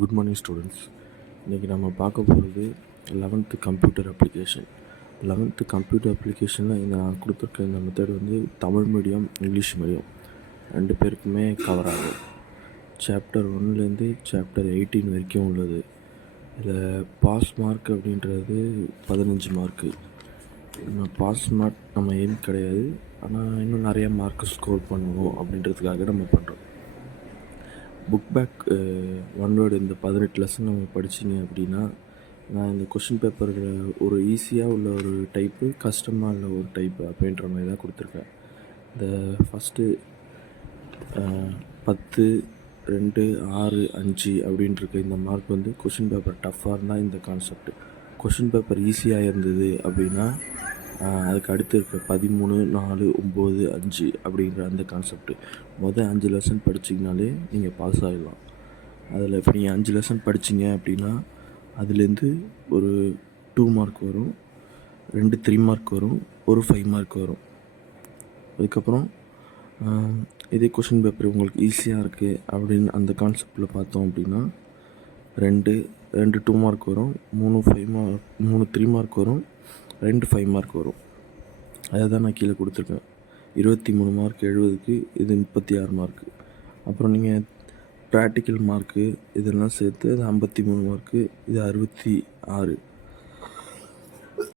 Good morning students இன்றைக்கி நம்ம பார்க்க போகிறது eleventh computer application eleventh computer அப்ளிகேஷனில் இந்த நான் கொடுத்துருக்க இந்த மெத்தட் வந்து தமிழ் மீடியம் இங்கிலீஷ் மீடியம் ரெண்டு பேருக்குமே கவர் ஆகும். சாப்டர் ஒன்லேருந்து சாப்டர் எயிட்டீன் வரைக்கும் உள்ளது. இதில் பாஸ் மார்க் அப்படின்றது பதினஞ்சு மார்க்கு பாஸ் மார்க் நம்ம எய்ம் கிடையாது. ஆனால் இன்னும் நிறைய மார்க் ஸ்கோர் பண்ணணும் அப்படின்றதுக்காக நம்ம பண்ணுறோம் புக் பேக் ஒன் வேர்டு இந்த பதினெட்டு லெசன் நம்ம படிச்சிங்க அப்படின்னா நான் இந்த கொஷின் பேப்பரில் ஒரு ஈஸியாக உள்ள ஒரு டைப்பு கஷ்டமாக உள்ள ஒரு டைப்பு அப்படின்ற மாதிரி தான் கொடுத்துருக்கேன். இந்த ஃபஸ்ட்டு uh, பத்து ரெண்டு ஆறு அஞ்சு அப்படின்ட்டுருக்க இந்த மார்க் வந்து கொஷின் பேப்பர் டஃப்பாக இருந்தால் இந்த கான்செப்ட் கொஷின் பேப்பர் ஈஸியாக இருந்தது அப்படின்னா அதுக்கு அடுத்து இருக்க பதிமூணு நாலு ஒம்பது அஞ்சு அப்படிங்கிற அந்த கான்செப்ட்டு மொதல் அஞ்சு லெசன் படிச்சிங்கனாலே நீங்கள் பாஸ் ஆகிடலாம் அதில் இப்போ நீங்கள் அஞ்சு லெசன் படிச்சிங்க அப்படின்னா அதுலேருந்து ஒரு டூ மார்க் வரும் ரெண்டு த்ரீ மார்க் வரும் ஒரு ஃபைவ் மார்க் வரும். அதுக்கப்புறம் இதே கொஷின் பேப்பர் உங்களுக்கு ஈஸியாக இருக்குது அப்படின்னு அந்த கான்செப்டில் பார்த்தோம் அப்படின்னா ரெண்டு ரெண்டு டூ மார்க் வரும் மூணு ஃபைவ் மார்க் மூணு த்ரீ மார்க் வரும் ரெண்டு ஃபைவ் மார்க் வரும். அதை தான் நான் கீழே கொடுத்துருக்கேன். இருபத்தி மூணு மார்க் எழுபதுக்கு இது முப்பத்தி ஆறு மார்க்கு அப்புறம் நீங்கள் ப்ராக்டிக்கல் மார்க்கு இதெல்லாம் சேர்த்து அது ஐம்பத்தி மூணு மார்க்கு இது அறுபத்தி ஆறு.